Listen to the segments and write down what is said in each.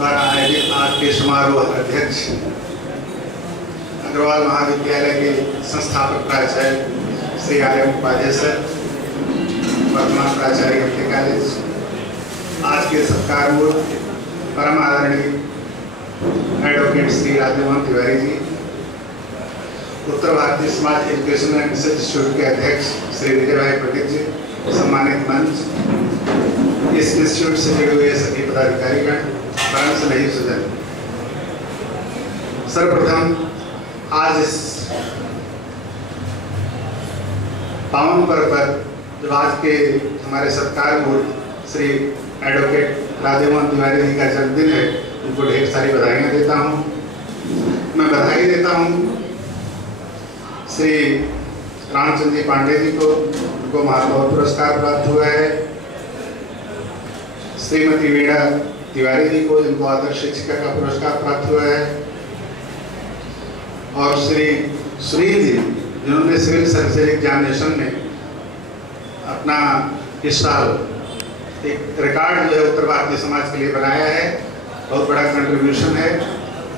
द्वारा आयोजित आज के समारोह अध्यक्ष अग्रवाल महाविद्यालय के संस्थापक प्राचार्य श्री आर्यन उपाध्याय सर, वर्तमान प्राचार्य के कॉलेज, आज के सत्कारपूर्व परम आदरणीय advocate Shri राजेमोहन Tiwari ji, Uttar Bharatiya Samaj education and research institute के अध्यक्ष श्री विजय भाई पटेल जी, सम्मानित मंच, इस इंस्टीट्यूट से जुड़े हुए सभी पदाधिकारीगण, परम स्नेही सज्जन, सर्वप्रथम आज इस पावन पर्व पर जब आज के हमारे सत्कारपूर्व श्री एडवोकेट राजेमोहन तिवारी जी का जन्मदिन है, उनको ढेर सारी बधाइयाँ देता हूँ। मैं बधाई देता हूँ श्री रामचंद्र जी पांडे जी को, उनको महात्मा पुरस्कार प्राप्त हुआ है, श्रीमती वीणा तिवारी जी को, जिनको आदर्श शिक्षिका का पुरस्कार प्राप्त हुआ है, और श्री सुनील जी, जिन्होंने सिविल सर्विसेज एग्जामिनेशन में अपना इस साल एक रिकॉर्ड जो है उत्तर भारतीय समाज के लिए बनाया है, बहुत बड़ा कंट्रीब्यूशन है।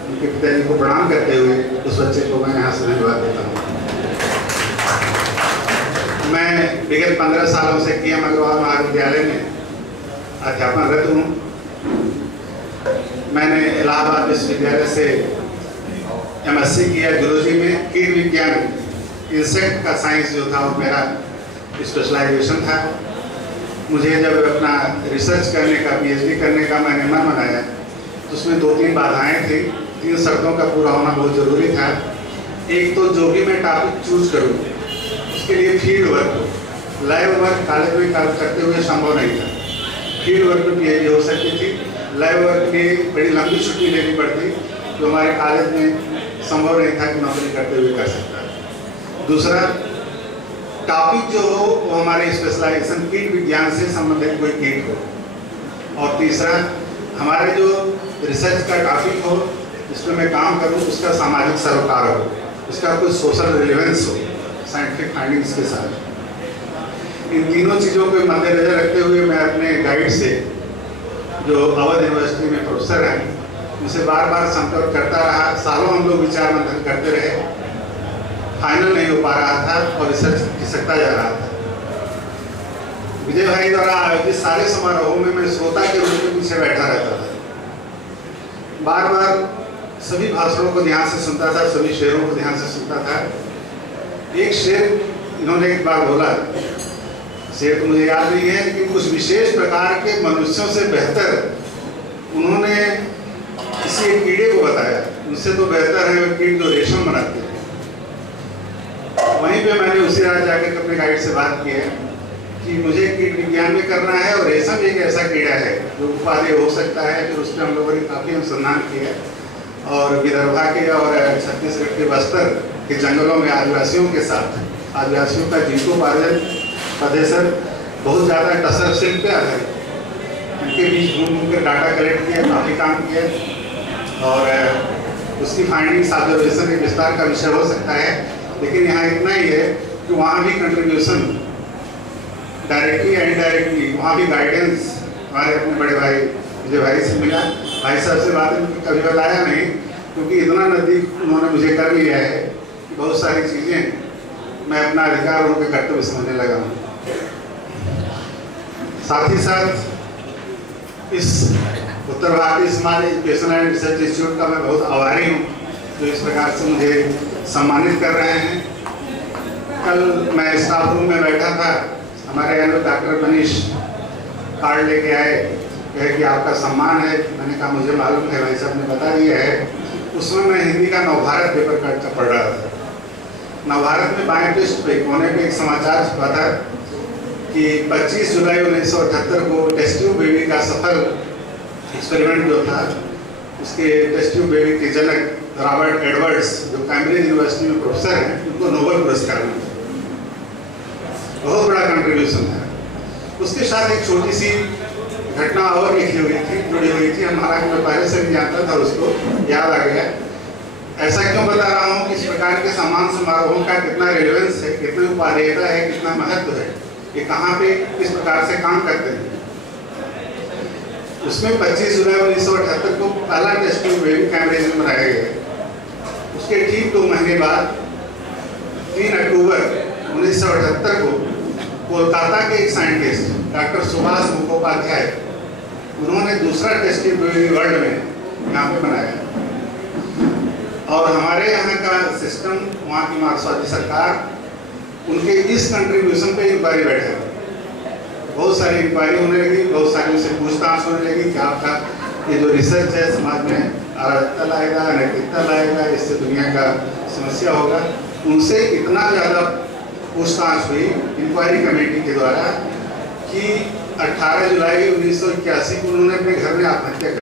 उनके पिताजी को प्रणाम करते हुए उस बच्चे को मैं यहाँ से धन्यवाद देता हूँ। मैं विगत 15 सालों से के एम अग्रवाल महाविद्यालय में अध्यापनरत हूँ। मैंने इलाहाबाद विश्वविद्यालय से MSc किया जूलॉजी में, कीट विज्ञान, इंसेक्ट का साइंस जो था वो मेरा स्पेशलाइजेशन था। मुझे जब अपना रिसर्च करने का, PhD करने का मैंने मन बनाया तो उसमें 2-3 बाधाएं थी, 3 शर्तों का पूरा होना बहुत ज़रूरी था। एक तो जो भी मैं टॉपिक चूज करूँ उसके लिए field work, live work college में काम करते हुए संभव नहीं था। फील्ड वर्क में PhD हो सकती थी, लाइव वर्क के लिए बड़ी लंबी छुट्टी लेनी पड़ती, जो हमारे कॉलेज में संभव नहीं था कि नौकरी करते हुए कर सकता। दूसरा, टॉपिक जो हो वो हमारे स्पेशलाइजेशन कीट विज्ञान से संबंधित कोई कीट हो, और तीसरा, हमारे जो रिसर्च का टॉपिक हो जिसमें मैं काम करूं उसका सामाजिक सरोकार हो, उसका कोई सोशल रिलेवेंस हो साइंटिफिक फाइंडिंग्स के साथ। इन तीनों चीज़ों को मद्देनजर रखते हुए मैं अपने गाइड से, जो अवध यूनिवर्सिटी में प्रोफेसर हैं, उनसे बार बार संपर्क करता रहा। सालों हम लोग विचार मंथन करते रहे, फाइनल नहीं हो पा रहा था और रिसर्च खिसकता जा रहा था। विजय भाई द्वारा आयोजित सारे समारोहों में मैं श्रोता के रूप में पीछे बैठा रहता था, बार बार सभी भाषणों को ध्यान से सुनता था, सभी शेरों को ध्यान से सुनता था। एक शेर इन्होंने एक बार बोला, शेर तो मुझे याद नहीं है, लेकिन कुछ विशेष प्रकार के मनुष्यों से बेहतर उन्होंने किसी एक कीड़े को बताया, उनसे तो बेहतर है वो कीट जो रेशम बनाते हैं। वहीं पे मैंने उसी रात जाकर अपने गाइड से बात की है कि मुझे कीट विज्ञान में करना है और रेशम एक ऐसा कीड़ा है जो उपादेय हो सकता है। फिर उस पर हम लोगों ने काफ़ी अनुसंधान किया और विदर्भा के और छत्तीसगढ़ के बस्तर के जंगलों में आदिवासियों के साथ, आदिवासियों का जीविकोपार्जन पदेसर बहुत ज़्यादा टसर शिल्प पे आधारित, उनके बीच घूम कर डाटा कलेक्ट किया, काफ़ी काम किया और उसकी फाइंडिंग्स ऑब्जर्वेशन के विस्तार का विषय हो सकता है। लेकिन यहाँ इतना ही है कि वहाँ भी कंट्रीब्यूशन डायरेक्टली या इनडायरेक्टली, वहाँ भी गाइडेंस हमारे अपने बड़े भाई विजय भाई से मिला। भाई साहब से बातें कभी बताया नहीं, क्योंकि इतना नज़दीक उन्होंने मुझे कर लिया है कि बहुत सारी चीज़ें मैं अपना अधिकार उनके कर्तव्य समझने लगा हूँ। साथ ही साथ इस उत्तर Bharatiya Samaj education and research institute का मैं बहुत आभारी हूँ जो इस प्रकार से मुझे सम्मानित कर रहे हैं। कल मैं स्टाफ रूम में बैठा था, हमारे यहाँ डॉक्टर मनीष कार्ड लेके आए, कहे कि आपका सम्मान है। मैंने कहा मुझे मालूम है, भाई साहब ने बता दिया है। उसमें मैं हिंदी का नवभारत पेपर का पढ़ रहा था। नवभारत में बाएं पृष्ठ पे कोने पे एक समाचार छपा था कि 25 जुलाई 1978 को टेस्ट ट्यूब बेबी का सफल एक्सपेरिमेंट जो था, उसके टेस्ट ट्यूब बेबी के जनक रॉबर्ट एडवर्ड्स, जो कैम्ब्रिज यूनिवर्सिटी में प्रोफेसर हैं, उनको नोबेल पुरस्कार मिला। बहुत बड़ा कंट्रीब्यूशन है। उसके साथ एक छोटी सी घटना और लिखी हुई थी, जुड़ी हुई थी, हमारा मैं पहले से भी जानता था, उसको याद आ गया। ऐसा क्यों बता रहा हूँ कि इस प्रकार के सम्मान समारोहों का कितना रिलेवेंस है, कितनी उपादेयता है, कितना महत्व है, ये कहाँ पे किस प्रकार से काम करते हैं। उसमें 25 जुलाई 1978 को पहला टेस्ट ट्यूब वेव कैम्ब्रिज में बनाया गया। उसके ठीक 2 महीने बाद 3 अक्टूबर 1978 को कोलकाता के एक साइंटिस्ट डॉक्टर सुभाष मुखोपाध्याय, उन्होंने दूसरा टेस्ट ट्यूब वेव वर्ल्ड में यहाँ पे बनाया। और हमारे यहाँ का सिस्टम, वहाँ की मार्क्सवादी सरकार, उनके इस कंट्रीब्यूशन पे इंक्वायरी बैठे, बहुत सारी इंक्वायरी होने लगी, बहुत सारी उनसे पूछताछ होने लगी कि आपका ये जो रिसर्च है समाज में अराजकता लाएगा, अनैतिकता लाएगा, इससे दुनिया का समस्या होगा। उनसे इतना ज़्यादा पूछताछ हुई इंक्वायरी कमेटी के द्वारा कि 18 जुलाई 1981 को उन्होंने अपने घर में आत्महत्या